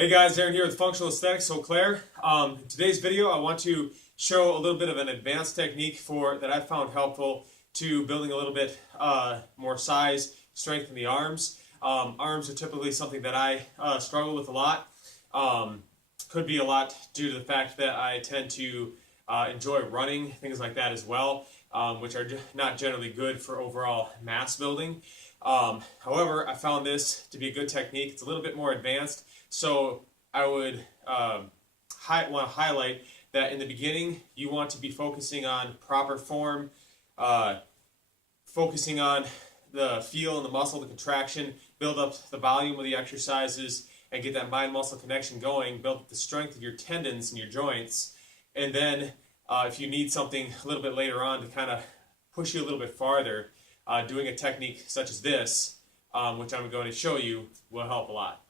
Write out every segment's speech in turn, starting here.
Hey guys, Aaron here with Functional Aesthetics Eau Claire. In today's video, I want to show a little bit of an advanced technique that I found helpful to building a little bit more size, strength in the arms. Arms are typically something that I struggle with a lot. Could be a lot due to the fact that I tend to enjoy running, things like that as well, which are not generally good for overall mass building. However, I found this to be a good technique. It's a little bit more advanced. So I would want to highlight that in the beginning, you want to be focusing on proper form, focusing on the feel and the muscle, the contraction, build up the volume of the exercises, and get that mind-muscle connection going, build up the strength of your tendons and your joints, and then if you need something a little bit later on to kind of push you a little bit farther, doing a technique such as this, which I'm going to show you, will help a lot.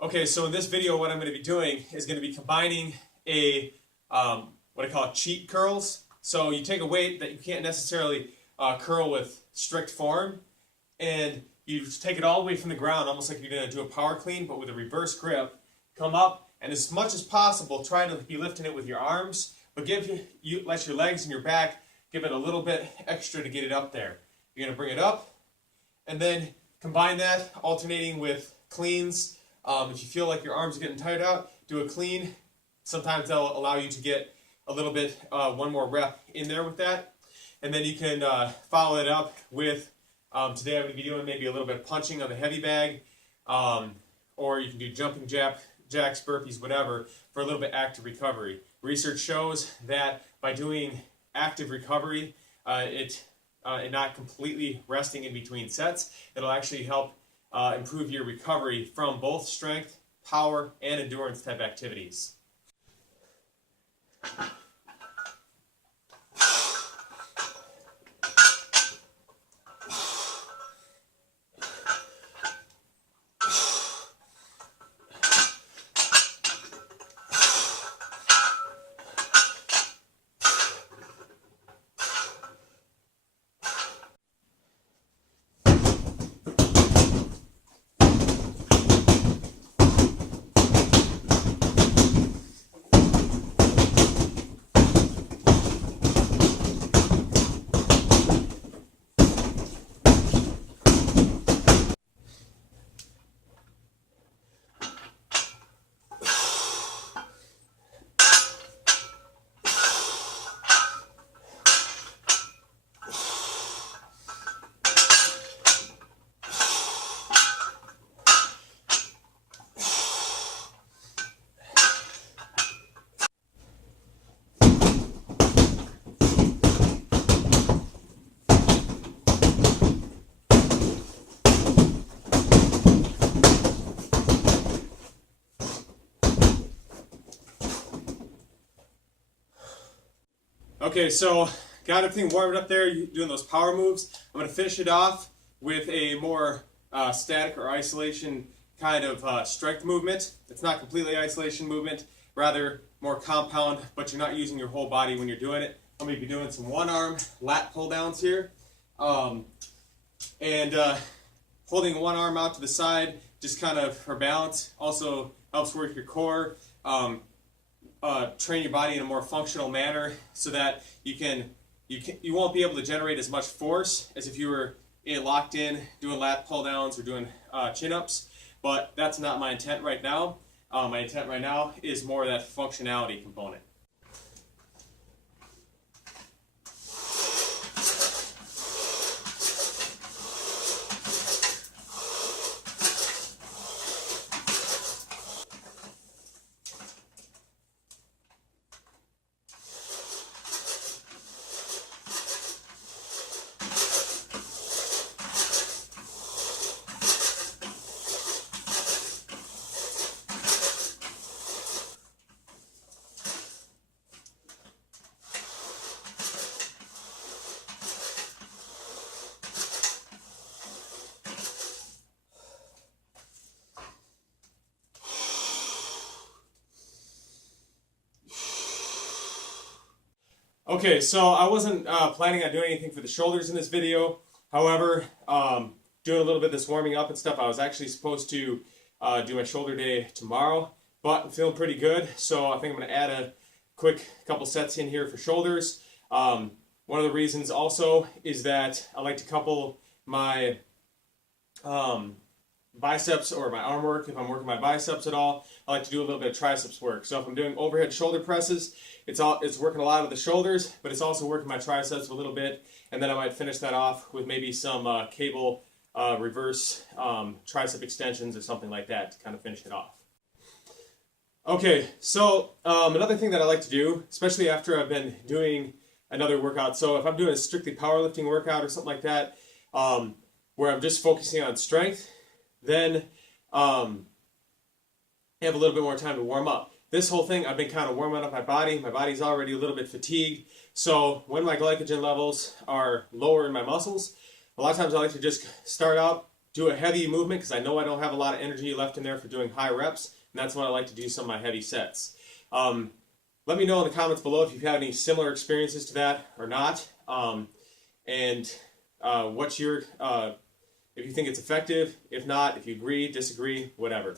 Okay, so in this video, what I'm going to be doing is going to be combining what I call cheat curls. So you take a weight that you can't necessarily curl with strict form, and you take it all the way from the ground, almost like you're going to do a power clean, but with a reverse grip. Come up, and as much as possible, try to be lifting it with your arms, but let your legs and your back give it a little bit extra to get it up there. You're going to bring it up, and then combine that, alternating with cleans. If you feel like your arms are getting tired out, do a clean. Sometimes that'll allow you to get a little bit, one more rep in there with that. And then you can follow it up with, today I'm going to be doing maybe a little bit of punching on the heavy bag, or you can do jumping jacks, burpees, whatever, for a little bit active recovery. Research shows that by doing active recovery, and not completely resting in between sets, it'll actually help improve your recovery from both strength, power, and endurance type activities. Okay, so got everything warmed up there, doing those power moves. I'm going to finish it off with a more static or isolation kind of strength movement. It's not completely isolation movement, rather more compound, but you're not using your whole body when you're doing it. I'm going to be doing some one-arm lat pull-downs here. Holding one arm out to the side, just kind of for balance, also helps work your core. Train your body in a more functional manner so that you won't be able to generate as much force as if you were locked in doing lat pull downs or doing chin-ups, but that's not my intent right now. My intent right now is more of that functionality component. Okay, so I wasn't planning on doing anything for the shoulders in this video. However, doing a little bit of this warming up and stuff, I was actually supposed to do my shoulder day tomorrow, but I'm feeling pretty good, so I think I'm going to add a quick couple sets in here for shoulders. One of the reasons also is that I like to couple my biceps or my arm work. If I'm working my biceps at all, I like to do a little bit of triceps work. So if I'm doing overhead shoulder presses, it's working a lot of the shoulders, but it's also working my triceps a little bit, and then I might finish that off with maybe some cable reverse tricep extensions or something like that to kind of finish it off. Okay, so another thing that I like to do, especially after I've been doing another workout, so if I'm doing a strictly powerlifting workout or something like that, where I'm just focusing on strength, then I have a little bit more time to warm up. This whole thing, I've been kind of warming up my body. My body's already a little bit fatigued, so when my glycogen levels are lower in my muscles, a lot of times I like to just start out, do a heavy movement, because I know I don't have a lot of energy left in there for doing high reps, and that's when I like to do some of my heavy sets. Let me know in the comments below if you've had any similar experiences to that or not, and what's your, if you think it's effective, if not, if you agree, disagree, whatever.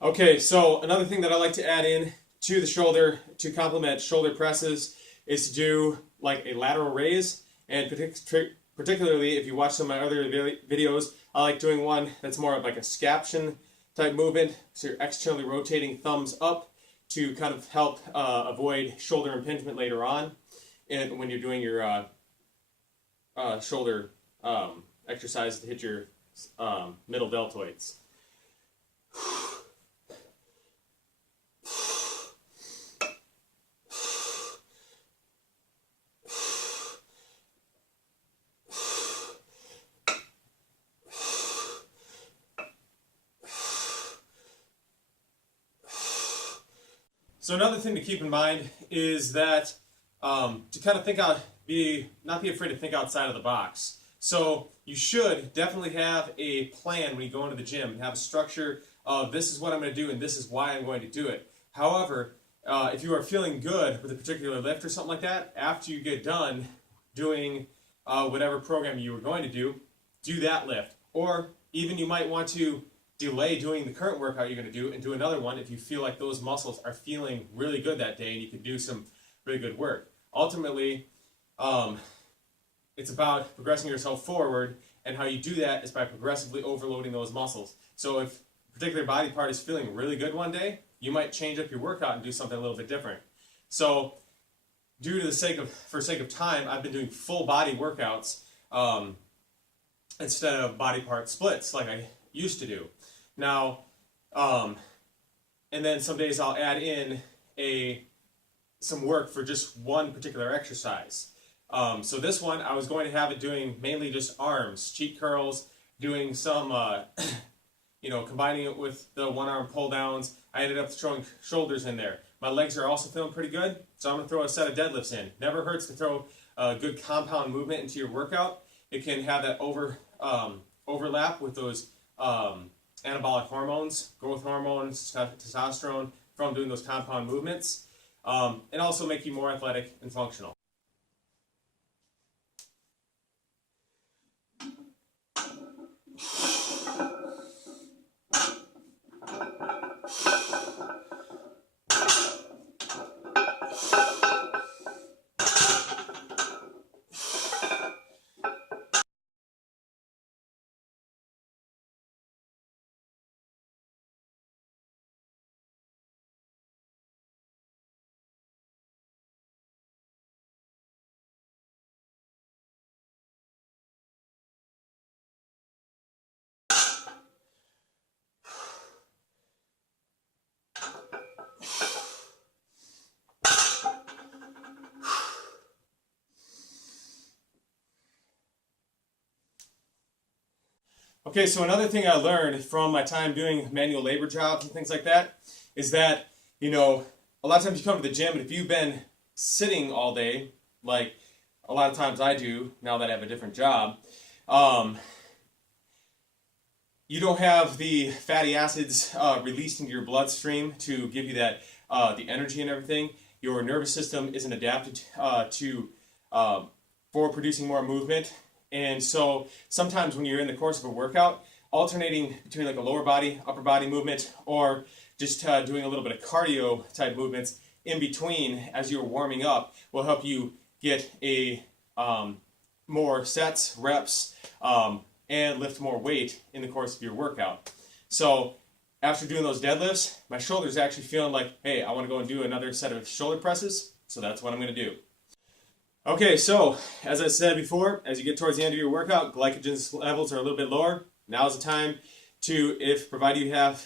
Okay, so another thing that I like to add in to the shoulder to complement shoulder presses is to do like a lateral raise, and particularly if you watch some of my other videos, I like doing one that's more of like a scaption type movement, so you're externally rotating thumbs up to kind of help avoid shoulder impingement later on, and when you're doing your shoulder exercise to hit your middle deltoids. So another thing to keep in mind is that to kind of not be afraid to think outside of the box. So you should definitely have a plan when you go into the gym and have a structure of this is what I'm going to do and this is why I'm going to do it. However, if you are feeling good with a particular lift or something like that, after you get done doing whatever program you were going to do that lift. Or even you might want to delay doing the current workout you're going to do and do another one if you feel like those muscles are feeling really good that day and you can do some really good work. Ultimately, it's about progressing yourself forward, and how you do that is by progressively overloading those muscles. So if a particular body part is feeling really good one day, you might change up your workout and do something a little bit different. So for sake of time, I've been doing full body workouts instead of body part splits like I used to do. Now, and then some days I'll add in some work for just one particular exercise. So this one, I was going to have it doing mainly just arms, cheek curls, doing some, combining it with the one arm pull downs. I ended up throwing shoulders in there. My legs are also feeling pretty good, so I'm going to throw a set of deadlifts in. Never hurts to throw a good compound movement into your workout. It can have that overlap with those anabolic hormones, growth hormones, testosterone from doing those compound movements, and also make you more athletic and functional. Okay, so another thing I learned from my time doing manual labor jobs and things like that is that, you know, a lot of times you come to the gym and if you've been sitting all day, like a lot of times I do now that I have a different job, you don't have the fatty acids released into your bloodstream to give you that the energy and everything. Your nervous system isn't adapted for producing more movement, and so sometimes when you're in the course of a workout, alternating between like a lower body, upper body movement, or just doing a little bit of cardio type movements in between as you're warming up will help you get a more sets, reps, and lift more weight in the course of your workout. So after doing those deadlifts, my shoulder's actually feeling like, hey, I want to go and do another set of shoulder presses, so that's what I'm going to do. Okay, so as I said before, as you get towards the end of your workout, glycogen levels are a little bit lower. Now's the time to, if provided you have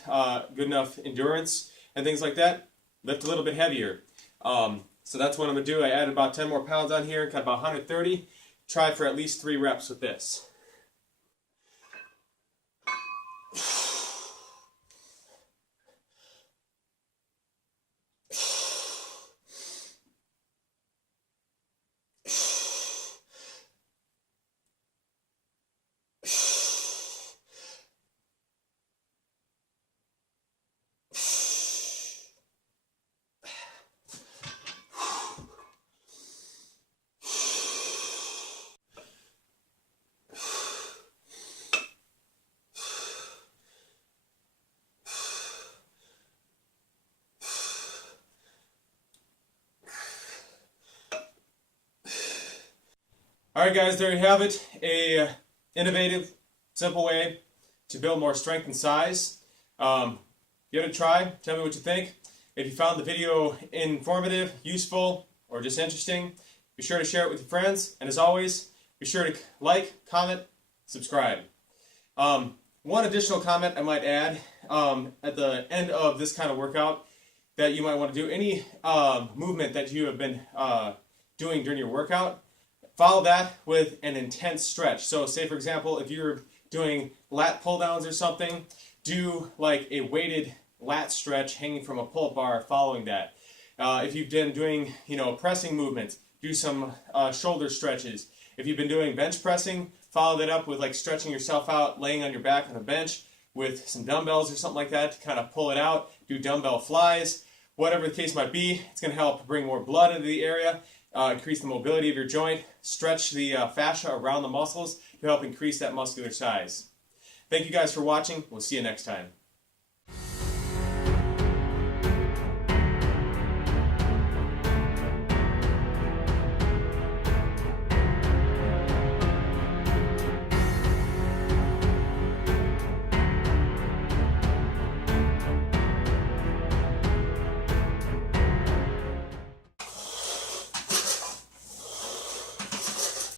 good enough endurance and things like that, lift a little bit heavier. So that's what I'm going to do. I added about 10 more pounds on here, got about 130. Try for at least 3 reps with this. Alright guys, there you have it. A innovative, simple way to build more strength and size. Give it a try. Tell me what you think. If you found the video informative, useful, or just interesting, be sure to share it with your friends. And as always, be sure to like, comment, subscribe. One additional comment I might add at the end of this kind of workout that you might want to do, any movement that you have been doing during your workout, follow that with an intense stretch. So say for example, if you're doing lat pull downs or something, do like a weighted lat stretch hanging from a pull-up bar following that. If you've been doing, pressing movements, do some shoulder stretches. If you've been doing bench pressing, follow that up with like stretching yourself out, laying on your back on a bench with some dumbbells or something like that to kind of pull it out. Do dumbbell flies. Whatever the case might be, it's going to help bring more blood into the area, increase the mobility of your joint, stretch the fascia around the muscles to help increase that muscular size. Thank you guys for watching. We'll see you next time.